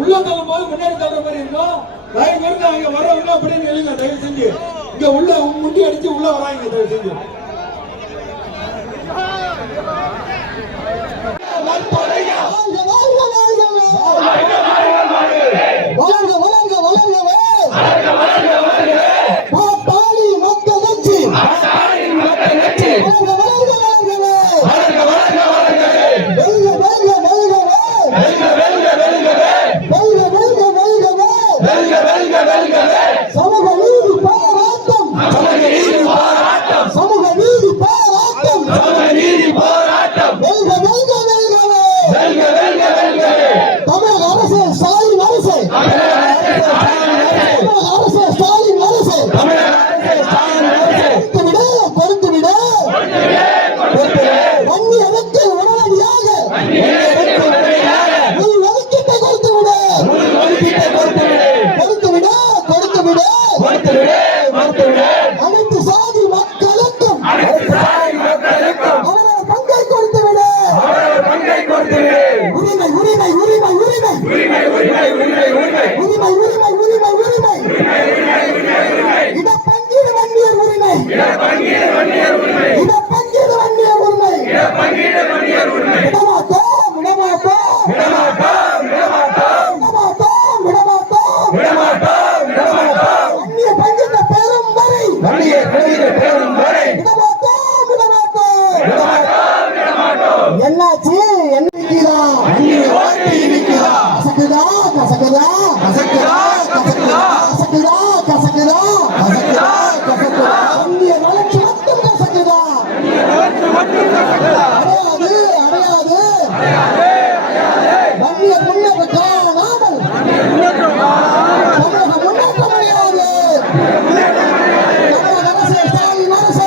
உள்ள தள்ளும் போது முன்னாடி தள்ளுற மாதிரி இருக்கும் தயவு இருந்து அங்க வரவங்க அப்படின்னு எழுங்க தயவு செஞ்சு. இங்க உள்ள முண்டி அடிச்சு உள்ள வராங்க தயவு செஞ்சு. கொடுத்து விடு அனைத்து சாதி மக்களுக்கும் அவரது பங்கை கொடுத்து விடு. உரிமை உரிமை உரிமை உரிமை. உரிமை உரிமை உரிமை உரிமை. இடப்பங்கீடு வன்னியர் உரிமை. இடப்பங்கீடு வன்னியர் உரிமை. விடமாட்டோம் கசக்குதா கசக்குதா கசக்குதா கசக்குதா கசக்குதா வன்னிய வளர்ச்சி மட்டும் கசக்குதா அடையாது அடையாது வன்னிய முன்னேற்ற காணாமல் தமிழக முன்னேற்ற முடியாது தமிழக அரசு ஸ்டாலின் அரசு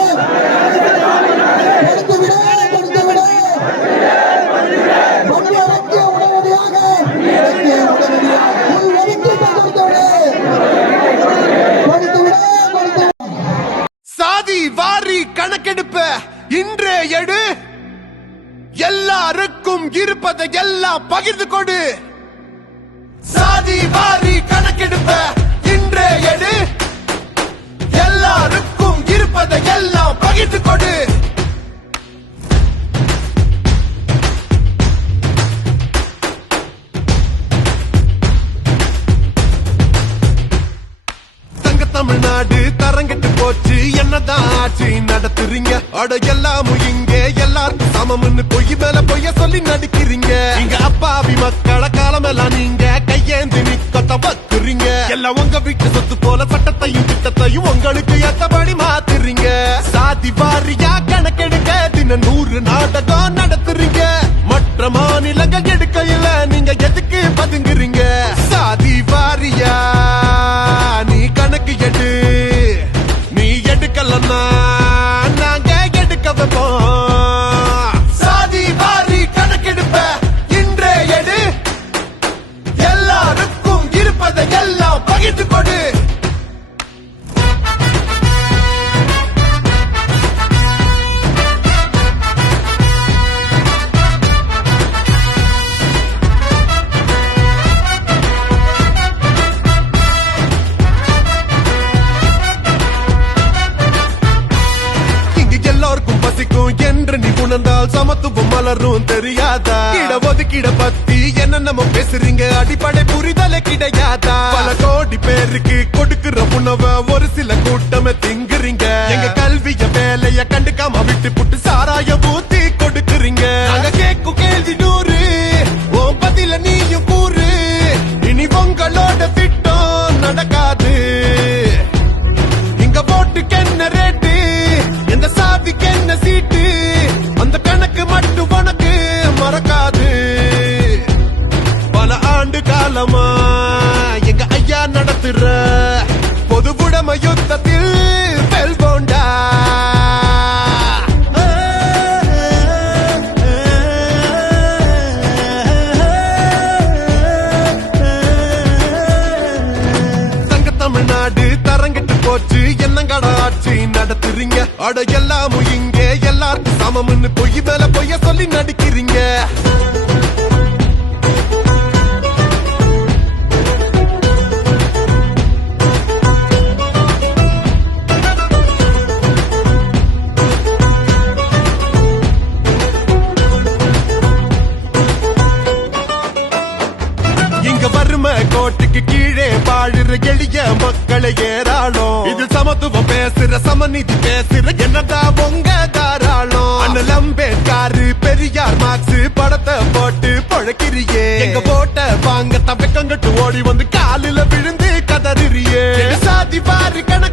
கணக்கெடுப்ப. இன்றே எடு. எல்லாருக்கும் இருப்பதை எல்லாம் பகிர்ந்து கொடு. சாதி வாரி கணக்கெடுப்ப. இன்றே எடு. எல்லாருக்கும் இருப்பதை எல்லாம் பகிர்ந்து கொடு. தமிழ்நாடு தரங்கெட்டு போச்சு. என்னதான் ஆட்சி நடத்துறீங்க? அட எல்லாமும் இங்க. எல்லாருக்கும் சமம்னு பொய் மேல பொய்ய சொல்லி நடிக்கிறீங்க. இங்க அப்பாவி மக்களை காலமெல்லாம் நீங்க கையேந்தி நிக்க தவக்குறீங்க. எல்லாம் உங்க வீட்டு சொத்து போல சட்டத்தையும் திட்டத்தையும் உங்களுக்கு எத்தபடி மாத்துறீங்க. சாதி வாரியா எடுக்கலன்னா நாங்க எடுக்க வைப்போம் சாதி வாரி கணக்கெடுப்ப இன்றே எடு. எல்லாருக்கும் இருப்பதை எல்லாம் பகிர்ந்து கொடு. உணர்ந்தால் சமத்துவம் மலரும் தெரியாதா? இட ஒதுக்கிட பத்தி என்ன நம்ம பேசுறீங்க. அடிப்படை புரிதலே கிடையாதா? பல கோடி பேருக்கு கொடுக்கிற உணவை ஒரு சில கூட்டமே திங்குறீங்க. எங்க கல்விய வேலைய கண்டுக்காம விட்டு புட்டு சாராய ஊத்தி கொடுக்குறீங்க. நாங்க கேட்கும் கேள்வி நூறு ஓ பதில நீயும் கூறு. இனி உங்களோட நாட எல்லாமும் இங்கே எல்லாருக்கும் சமம்னு பொய் மேல பொய்ய சொல்லி நடிக்கிறீங்க. இங்க வறுமை கோட்டுக்கு கீழே வாழுற எளிய மக்களை ஏற சமத்துவம் பேசுற சமநீதி பேசுற என்னடா உங்க தாராளம்? அண்ணல் அம்பேத்காரு பெரியார் மார்க்ஸ் படத்தை போட்டு பழக்கிறியே. எங்க போட்ட வாங்க தவக்கங்கட்டு ஓடி வந்து காலில விழுந்து கதறியே சாதி பாரு கணக்கு